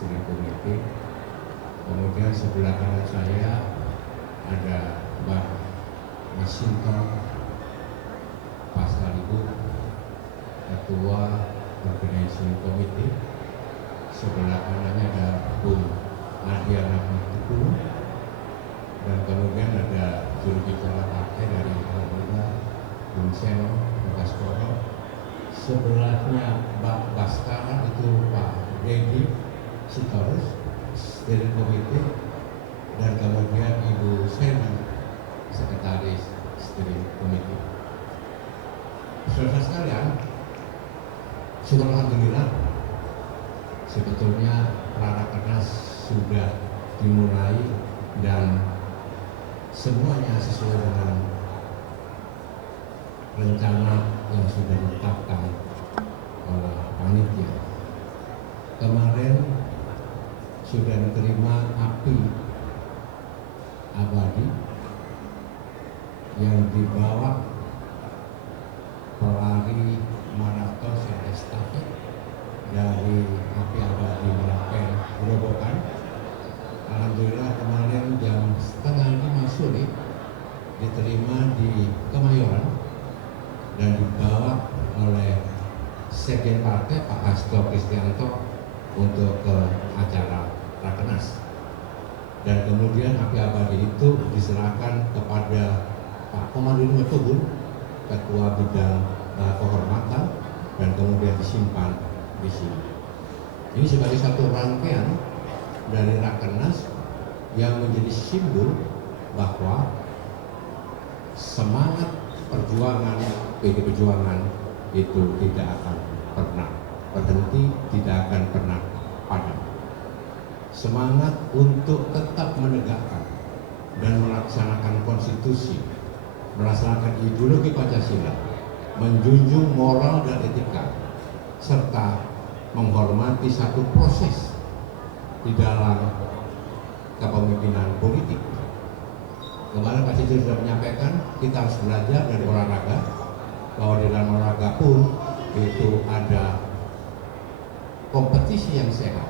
steering committee. Kemudian sebelah kanan saya ada Mbak Masinton Pasaribu, Ketua Organizing Committee. Sebelah kanannya ada Bung Nadia Rahmatullah, dan kemudian ada juru bicara partai dari Alhamdulillah, Bung Seno Baskoro. Sebelahnya Mbak Baskara itu Pak Dedi Sitorus, steering committee, dan kemudian Ibu Seni, sekretaris steering committee. Saudara sekalian, syukur alhamdulillah, sebetulnya Rakernas sudah dimulai dan semuanya sesuai dengan rencana yang sudah ditetapkan oleh panitia. Kemarin sudah diterima api abadi yang dibawa pelari maraton estafet dari api abadi Merapen Gerobokan. Alhamdulillah kemarin jam 4:30 sore diterima di Kemayoran dan dibawa oleh Sekjen Partai Pak Hasto Kristianto untuk ke acara Rakernas. Dan kemudian api abadi itu diserahkan kepada Pak Komarudin Watubun, Ketua Bidang Kehormatan, dan kemudian disimpan di sini. Ini sebagai satu rangkaian dari Rakernas yang menjadi simbol bahwa semangat perjuangan PD Perjuangan itu tidak akan pernah berhenti, tidak akan pernah padam. Semangat untuk tetap menegakkan dan melaksanakan konstitusi, melaksanakan ideologi Pancasila, menjunjung moral dan etika, serta menghormati satu proses di dalam kepemimpinan politik. Kemarin Pak Cicil sudah menyampaikan kita harus belajar dari olahraga, bahwa di dalam olahraga pun itu ada kompetisi yang sehat,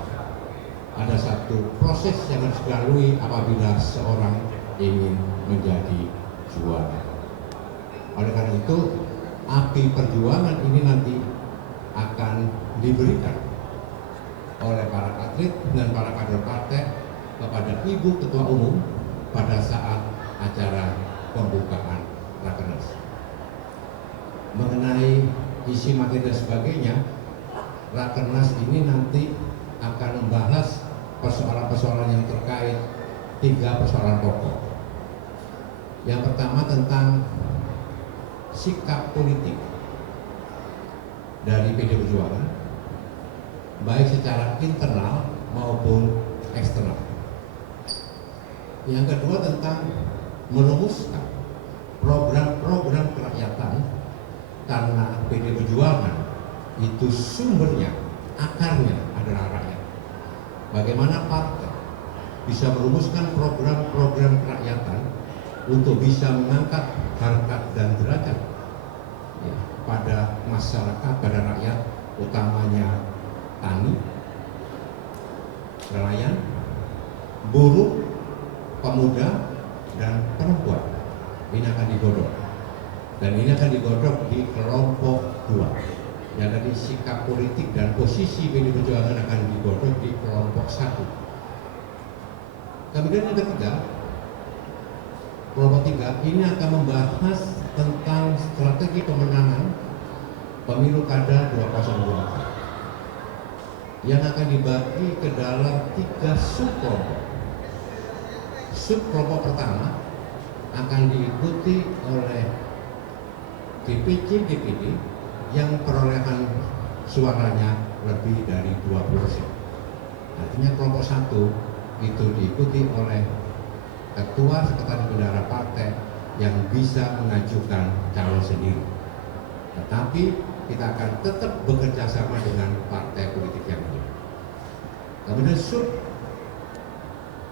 ada satu proses yang harus dilalui apabila seorang ingin menjadi juara. Oleh karena itu, api perjuangan ini nanti akan diberikan oleh para atlet dan para kader partai kepada Ibu Ketua Umum pada saat acara pembukaan Rakernas. Mengenai isi materi dan sebagainya, Rakernas ini nanti akan membahas persoalan-persoalan yang terkait 3 persoalan pokok. Yang pertama tentang sikap politik dari PD Perjuangan, baik secara internal maupun eksternal. Yang kedua tentang merumuskan program-program kerakyatan, karena PD Perjuangan itu sumbernya, akarnya adalah rakyat. Bagaimana partai bisa merumuskan program-program kerakyatan untuk bisa mengangkat harkat dan derajat ya, pada masyarakat, pada rakyat, utamanya tani, nelayan, buruh, pemuda, dan perempuan. Ini akan digodok, dan ini akan digodok di kelompok 2. Yang tadi sikap politik dan posisi PD Perjuangan akan digodok di kelompok 1. Kemudian yang ketiga, kelompok 3 ini akan membahas tentang strategi pemenangan pemilu kada 2024 yang akan dibagi ke dalam 3 subkelompok. Subkelompok pertama akan diikuti oleh DPC DPD yang perolehan suaranya lebih dari 20%. Artinya kelompok 1 itu diikuti oleh ketua sekretaris bendahara partai yang bisa mengajukan calon sendiri. Tetapi kita akan tetap bekerja sama dengan partai politik yang lain. Kemudian sub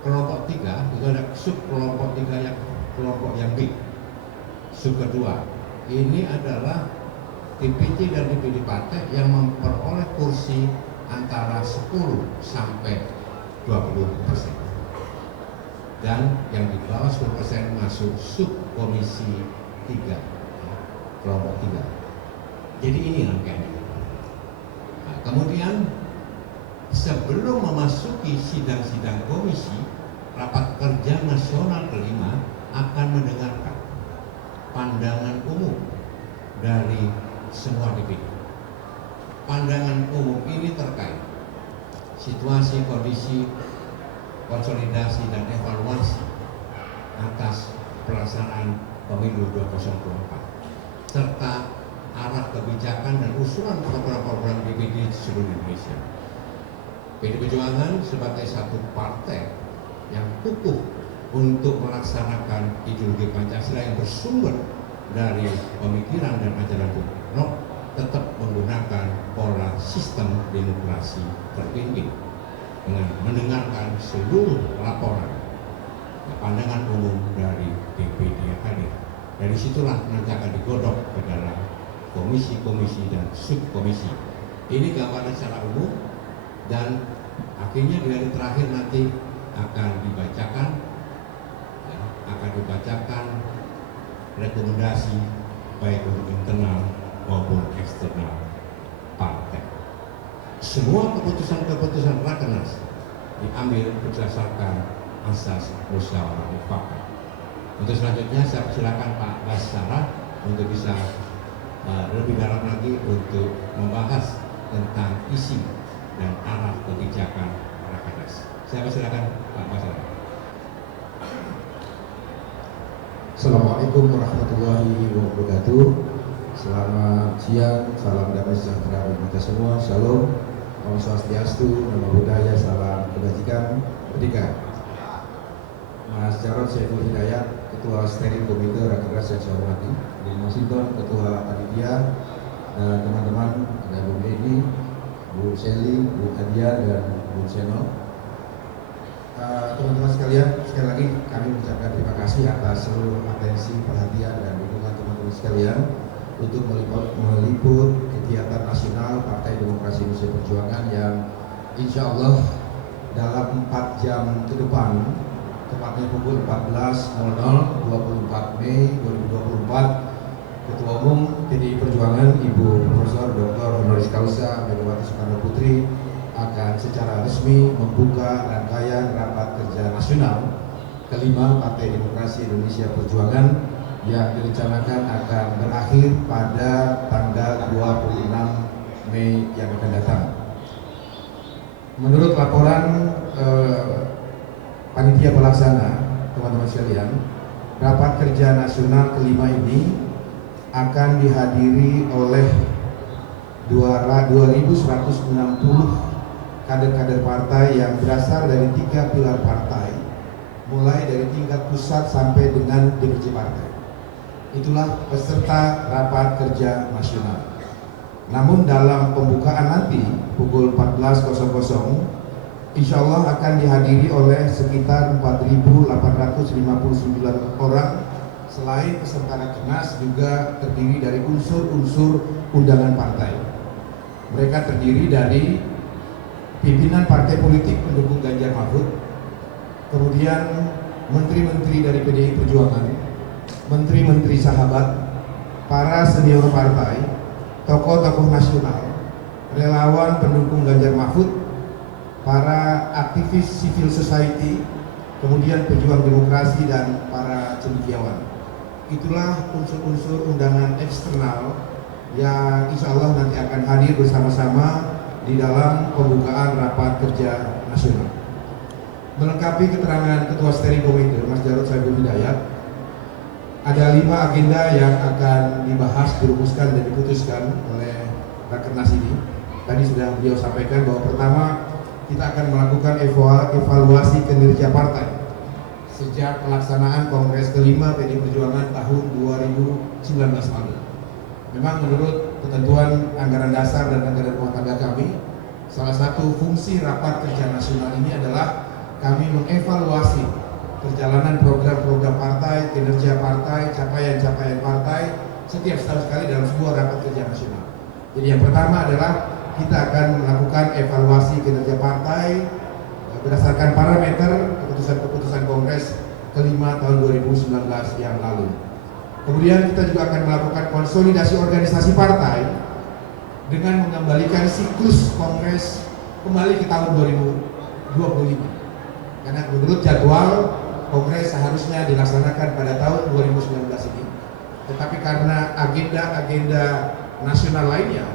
kelompok 3 itu ada sub kelompok 3 yang kelompok yang B. Sub kedua ini adalah DPC dan DPD partai yang memperoleh kursi antara 10 sampai 20%. Dan yang di bawah 10% masuk subkomisi 3, kelompok 3. Jadi ini rangkaiannya. Nah, kemudian sebelum memasuki sidang-sidang komisi, rapat kerja nasional kelima akan mendengarkan pandangan umum dari semua DPD. Pandangan umum ini terkait situasi, kondisi, konsolidasi dan evaluasi atas pelaksanaan pemilu 2024 serta arah kebijakan dan usulan program-program DPD di seluruh Indonesia. PD Perjuangan sebagai satu partai yang kukuh untuk melaksanakan ideologi Pancasila yang bersumber dari pemikiran dan ajaran Bung Karno tetap menggunakan pola sistem demokrasi terpimpin dengan mendengarkan seluruh laporan pandangan umum dari DPD yang hadir. Dari situlah nanti akan digodok ke dalam komisi-komisi dan subkomisi. Ini gambaran secara umum, dan akhirnya di hari terakhir nanti akan dibacakan rekomendasi baik untuk internal maupun eksternal partai. Semua keputusan-keputusan Rakernas diambil berdasarkan asas musyawarah mufakat. Untuk selanjutnya saya silakan Pak Basara untuk bisa lebih dalam lagi untuk membahas tentang isi dan arah kebijakan Rakernas. Saya persilakan Pak Basara. Assalamualaikum warahmatullahi wabarakatuh. Selamat siang, salam damai sejahtera bagi kita semua. Shalom, Om Swastiastu, Namo Buddhaya, salam kebajikan, merdeka. Mas Jarod Saiful Hidayat, Ketua Steering Komite Rakernas yang saya hormati, di Masinton, Ketua Panitia, dan teman-teman, ada Bu Medi, Bu Seli, Bu Adian, dan Bu Seno. Teman-teman sekalian, sekali lagi kami mengucapkan terima kasih atas seluruh atensi, perhatian, dan dukungan teman-teman sekalian untuk meliput kegiatan nasional Partai Demokrasi Indonesia Perjuangan yang insya Allah dalam 4 jam ke depan, tepatnya pukul 14.00 24 Mei 2024, Ketua Umum PDI Perjuangan Ibu Profesor Dr. Honoris Causa Megawati Soekarno Putri akan secara resmi membuka rangkaian rapat kerja nasional kelima Partai Demokrasi Indonesia Perjuangan yang direncanakan akan berakhir pada tanggal 26 Mei yang akan datang. Menurut laporan panitia pelaksana, teman-teman sekalian, rapat kerja nasional kelima ini akan dihadiri oleh 2.160 kader-kader partai yang berasal dari 3 pilar partai, mulai dari tingkat pusat sampai dengan DPC partai. Itulah peserta rapat kerja nasional. Namun dalam pembukaan nanti pukul 14.00, insya Allah akan dihadiri oleh sekitar 4.859 orang. Selain peserta Rakernas juga terdiri dari unsur-unsur undangan partai. Mereka terdiri dari pimpinan partai politik pendukung Ganjar Mahfud, kemudian menteri-menteri dari PDI Perjuangan, menteri-menteri sahabat, para senior partai, tokoh-tokoh nasional, relawan pendukung Ganjar Mahfud, para aktivis civil society, kemudian pejuang demokrasi, dan para cendekiawan. Itulah unsur-unsur undangan eksternal yang insya Allah nanti akan hadir bersama-sama di dalam pembukaan rapat kerja nasional. Melengkapi keterangan Ketua Steering Komite Mas Jarod Saiful Hidayat, ada 5 agenda yang akan dibahas, dirumuskan, dan diputuskan oleh Rakernas ini. Tadi sudah beliau sampaikan bahwa pertama kita akan melakukan evaluasi kinerja partai sejak pelaksanaan Kongres kelima PDI Perjuangan tahun 2019 lalu. Memang menurut ketentuan anggaran dasar dan anggaran rumah tangga kami, salah satu fungsi rapat kerja nasional ini adalah kami mengevaluasi perjalanan program-program partai, kinerja partai, capaian-capaian partai setiap setahun sekali dalam sebuah rapat kerja nasional. Jadi yang pertama adalah kita akan melakukan evaluasi kinerja partai berdasarkan parameter keputusan-keputusan Kongres kelima tahun 2019 yang lalu. Kemudian kita juga akan melakukan konsolidasi organisasi partai dengan mengembalikan siklus Kongres kembali ke tahun 2025. Karena menurut jadwal Kongres seharusnya dilaksanakan pada tahun 2019 ini. Tetapi karena agenda-agenda nasional lainnya,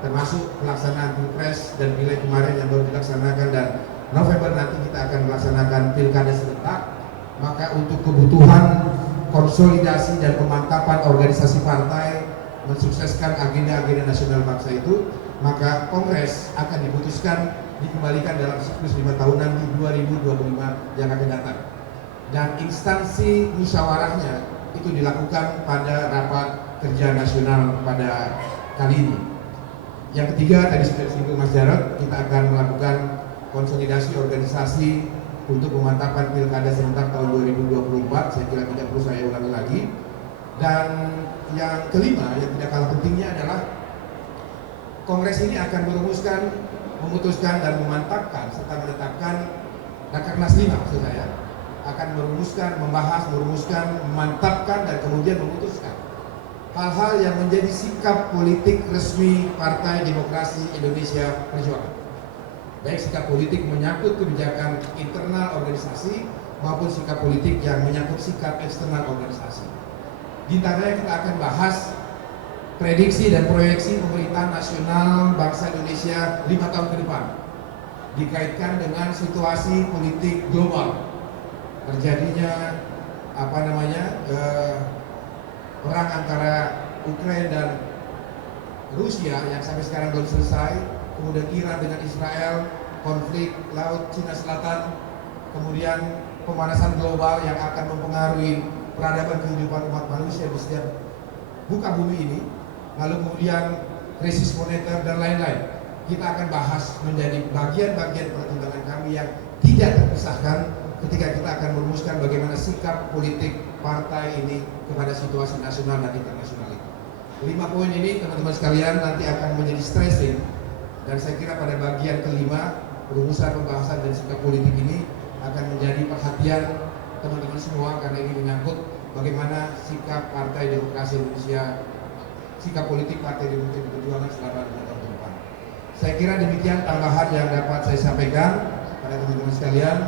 termasuk pelaksanaan Pilpres dan Pileg kemarin yang baru dilaksanakan dan November nanti kita akan melaksanakan Pilkada serentak, maka untuk kebutuhan konsolidasi dan pemantapan organisasi partai mensukseskan agenda-agenda nasional bangsa itu, maka Kongres akan diputuskan dikembalikan dalam siklus 5 tahunan di 2025 yang akan datang. Dan instansi musyawarahnya itu dilakukan pada rapat kerja nasional pada kali ini. Yang ketiga, tadi sudah disinggung Mas Jarod, kita akan melakukan konsolidasi organisasi untuk pemantapan Pilkada serentak tahun 2024. Saya kira tidak perlu saya ulangi lagi. Dan yang kelima, yang tidak kalah pentingnya adalah Kongres ini akan memutuskan dan memantapkan serta menetapkan Rakernas 5 maksud saya, akan membahas, memantapkan dan kemudian memutuskan hal-hal yang menjadi sikap politik resmi Partai Demokrasi Indonesia Perjuangan. Baik sikap politik menyangkut kebijakan internal organisasi maupun sikap politik yang menyangkut sikap eksternal organisasi. Di antaranya kita akan bahas prediksi dan proyeksi pemerintahan nasional bangsa Indonesia 5 tahun ke depan dikaitkan dengan situasi politik global, terjadinya perang antara Ukraina dan Rusia yang sampai sekarang belum selesai, kemudian Iran dengan Israel, konflik laut Cina Selatan, kemudian pemanasan global yang akan mempengaruhi peradaban kehidupan umat manusia di setiap muka bumi ini, lalu kemudian krisis moneter dan lain-lain. Kita akan bahas menjadi bagian-bagian pertimbangan kami yang tidak terpisahkan ketika kita akan merumuskan bagaimana sikap politik partai ini kepada situasi nasional dan internasional itu. 5 poin ini teman-teman sekalian nanti akan menjadi stressing, dan saya kira pada bagian kelima perumusan pembahasan dan sikap politik ini akan menjadi perhatian teman-teman semua, karena ini menyangkut bagaimana sikap Partai Demokrasi Indonesia, sikap politik Partai Demokrasi Perjuangan selama 5 tahun ke depan. Saya kira demikian tambahan yang dapat saya sampaikan pada teman-teman sekalian.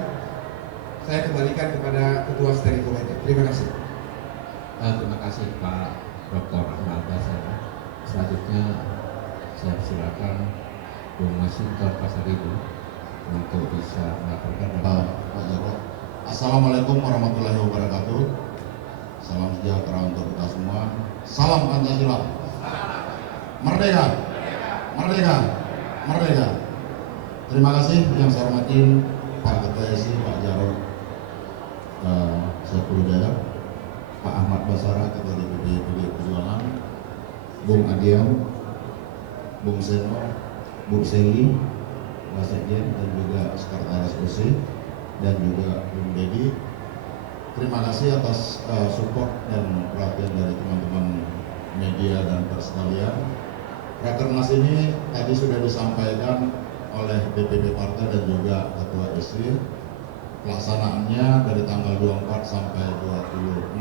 Saya kembalikan kepada Ketua Steering Committee. Terima kasih. Terima kasih Pak Dr. Ahmad Basara. Selanjutnya saya silakan Bung Masinton Pasaribu untuk bisa melaporkan. Pak Jarod. Assalamualaikum warahmatullahi wabarakatuh. Salam sejahtera untuk kita semua. Salam Pancasila. Merdeka. Merdeka. Merdeka. Terima kasih yang saya hormati Pak Ketua SI, Pak Jarod Saiful Hidayat, Pak Ahmad Basara, Ketua DPP PDI Perjuangan, Bung Adiam, Bung Seno, Bu Seli, Wasekjen dan juga Sekretaris OC, dan juga Bung Dedi. Terima kasih atas support dan perhatian dari teman-teman media dan pers sekalian. Rakernas ini tadi sudah disampaikan oleh DPP Partai dan juga Ketua SI. Pelaksanaannya dari tanggal 24 sampai 26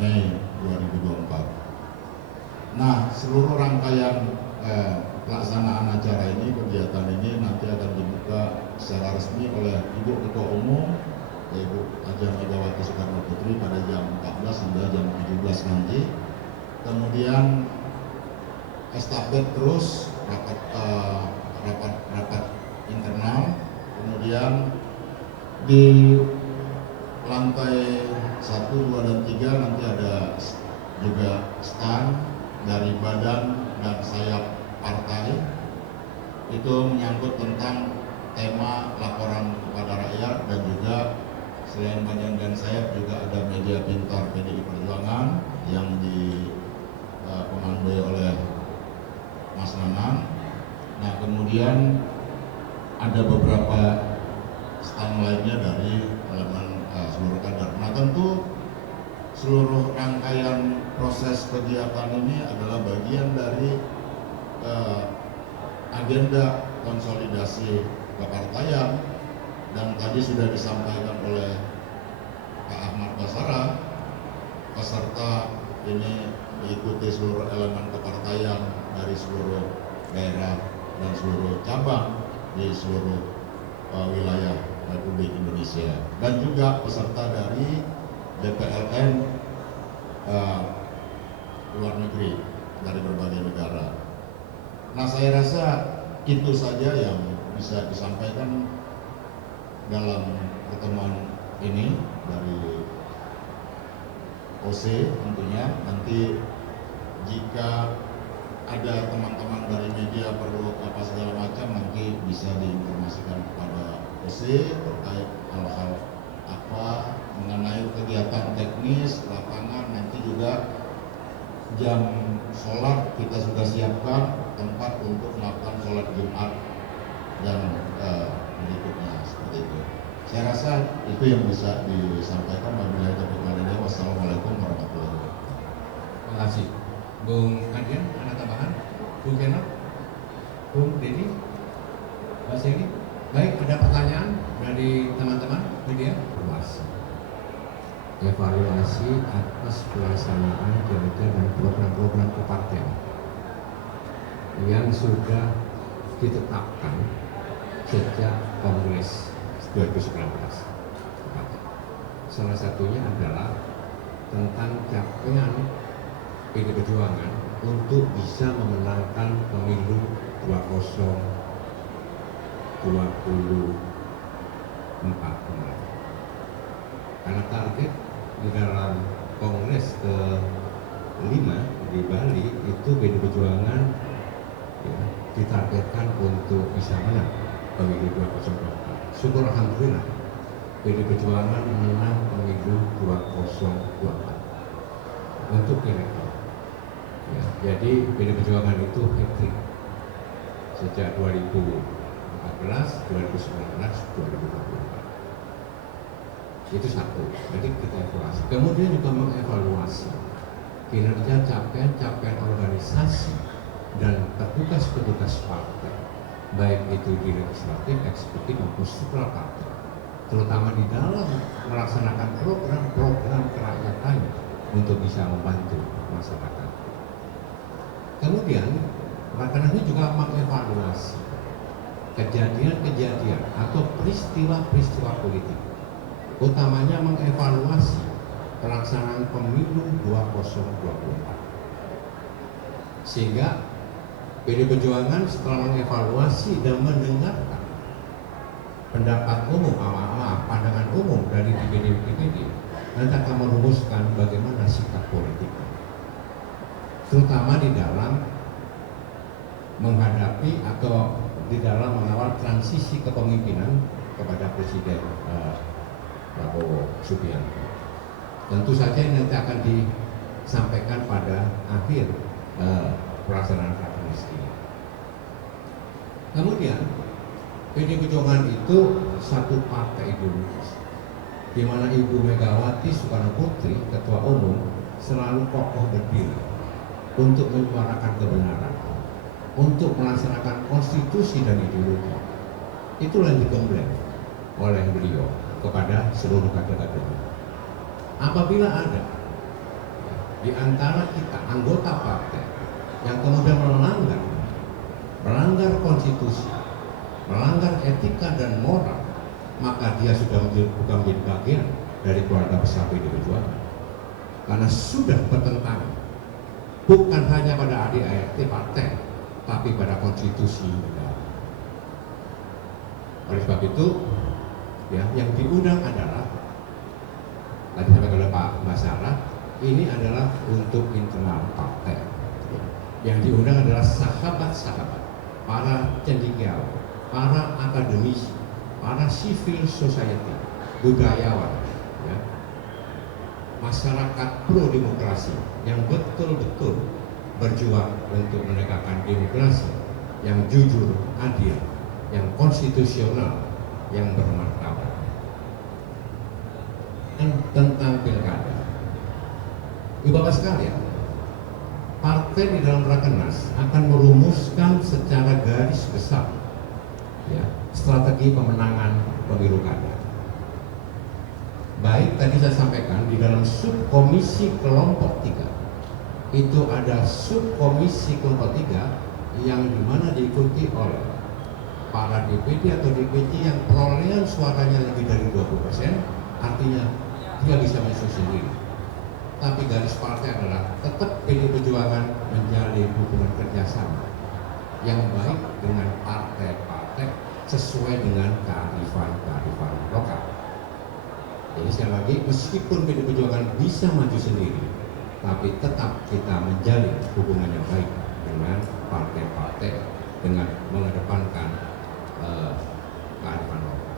Mei 2024. Nah, seluruh rangkaian pelaksanaan acara ini, kegiatan ini nanti akan dibuka secara resmi oleh Ibu Ketua Umum, yaitu Haji Megawati Soekarno Putri pada jam 14 hingga jam 17 nanti. Kemudian estafet terus rapat internal. Kemudian di lantai 1, 2, dan 3 nanti ada juga stand dari badan dan sayap partai. Itu menyangkut tentang tema laporan kepada rakyat, dan juga selain badan dan sayap juga ada media pintar PDI Perjuangan yang dikomandoi oleh Mas Nanang. Nah, kemudian ada beberapa stand lainnya dari elemen seluruh kader. Nah, tentu seluruh rangkaian proses kegiatan ini adalah bagian dari agenda konsolidasi kepartaian, dan tadi sudah disampaikan oleh Pak Ahmad Basara, peserta ini mengikuti seluruh elemen kepartaian dari seluruh daerah dan seluruh cabang di seluruh wilayah Republik Indonesia, dan juga peserta dari DPLN luar negeri dari berbagai negara. Nah, saya rasa itu saja yang bisa disampaikan dalam pertemuan ini dari OC. Tentunya nanti jika ada teman-teman dari media perlu apa segala macam, nanti bisa diinformasikan kepada OC terkait hal-hal apa mengenai kegiatan teknis lapangan. Nanti juga jam sholat kita sudah siapkan tempat untuk melakukan sholat Jumat dan berikutnya seperti itu. Saya rasa itu yang bisa disampaikan. Wabillahi taufiq wal hidayah. Wassalamualaikum warahmatullahi wabarakatuh. Terima kasih. Bung Adian, ada tambahan? Bung Keno? Bung Dedi? Mas Eli? Baik, ada pertanyaan dari teman-teman media? Evaluasi atas pelaksanaan kinerja dan program-program kepartian yang sudah ditetapkan sejak Kongres 2019. Salah satunya adalah tentang capaian PD Perjuangan untuk bisa memenangkan pemilu 2024 kemarin. Karena target di dalam Kongres ke-5 di Bali itu PD Perjuangan ya, ditargetkan untuk bisa menang pemilu 2024. Syukur alhamdulillah PD Perjuangan menang pemilu 2024 untuk direktur. Ya, jadi PD Perjuangan itu hat-trick sejak 2014, 2019, 2024. Itu satu, jadi kita evaluasi. Kemudian juga mengevaluasi kinerja capaian organisasi dan petugas-petugas partai, baik itu di legislatif, eksekutif maupun struktural partai, terutama di dalam melaksanakan program-program kerakyatan untuk bisa membantu masyarakat. Kemudian, Rakernas ini juga mengevaluasi kejadian-kejadian atau peristiwa-peristiwa politik, utamanya mengevaluasi pelaksanaan pemilu 2024. Sehingga PD Perjuangan setelah mengevaluasi dan mendengarkan pendapat umum, pandangan umum dari DPD, nanti akan merumuskan bagaimana sikap politik, terutama di dalam menghadapi atau di dalam mengawal transisi kepemimpinan kepada Presiden Prabowo Subianto. Tentu saja ini nanti akan disampaikan pada akhir pelaksanaan Rakernas ini. Kemudian PD Perjuangan itu satu partai ideologis, di mana Ibu Megawati Soekarno Putri, Ketua Umum, selalu kokoh berdiri untuk menyuarakan kebenaran, untuk melaksanakan konstitusi dan ideologi. Itulah yang digembleng oleh beliau kepada seluruh kader-kadernya. Apabila ada di antara kita anggota partai yang kemudian melanggar konstitusi, melanggar etika dan moral, maka dia sudah bukan menjadi bagian dari keluarga besar PD Perjuangan, karena sudah bertentangan bukan hanya pada ADART partai, tapi pada konstitusi negara. Oleh sebab itu, ya, yang diundang adalah tadi sampai oleh Pak Basara, ini adalah untuk internal partai. Yang diundang adalah sahabat-sahabat, para cendekiawan, para akademisi, para civil society, budayawan, ya, masyarakat pro demokrasi yang betul-betul berjuang untuk menegakkan demokrasi yang jujur, adil, yang konstitusional, yang bermartabat. Dan tentang pilkada, Ibu Bapak sekalian, partai di dalam Rakernas akan merumuskan secara garis besar ya, strategi pemenangan pemilu kada. Baik tadi saya sampaikan di dalam subkomisi kelompok 3 itu ada subkomisi kelompok 3 yang dimana diikuti oleh para DPD atau DPC yang perolehan suaranya lebih dari 20%, artinya dia bisa maju sendiri. Tapi garis partai adalah tetap PDI Perjuangan menjalin hubungan kerjasama yang baik dengan partai-partai sesuai dengan kearifan lokal. Jadi sekali lagi, meskipun PDI Perjuangan bisa maju sendiri, tapi tetap kita menjalin hubungan yang baik dengan partai-partai dengan mengedepankan kearifan lokal.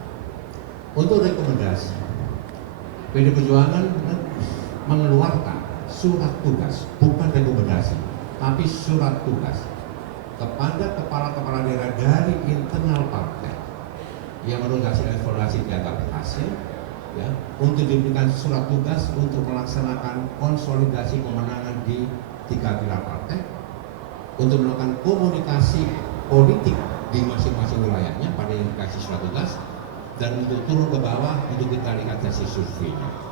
Untuk rekomendasi, PDI Perjuangan mengeluarkan surat tugas, bukan rekomendasi, tapi surat tugas kepada kepala-kepala daerah dari internal partai yang menurut hasil evaluasi dianggap berhasil, ya, untuk diberikan surat tugas untuk melaksanakan konsolidasi pemenangan di 3 pilar partai, untuk melakukan komunikasi politik di masing-masing wilayahnya pada yang dikasih surat tugas, dan untuk turun ke bawah untuk kita lihat hasil surveinya.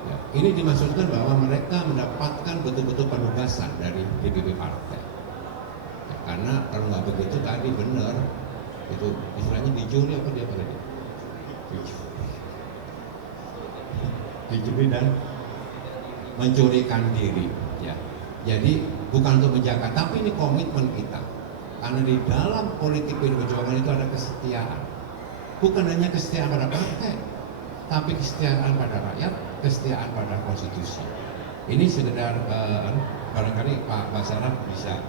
Ya, ini dimaksudkan bahwa mereka mendapatkan betul-betul penugasan dari DPP partai. Ya, karena kalau nggak begitu tadi benar itu istilahnya dicuri apa dia tadi? Dicuri dan mencurikan diri. Ya, jadi bukan untuk menjaga, tapi ini komitmen kita. Karena di dalam politik PDI Perjuangan itu ada kesetiaan. Bukan hanya kesetiaan pada partai, tapi kesetiaan pada rakyat, kesetiaan pada konstitusi. Ini sekedar barangkali Pak Basarah bisa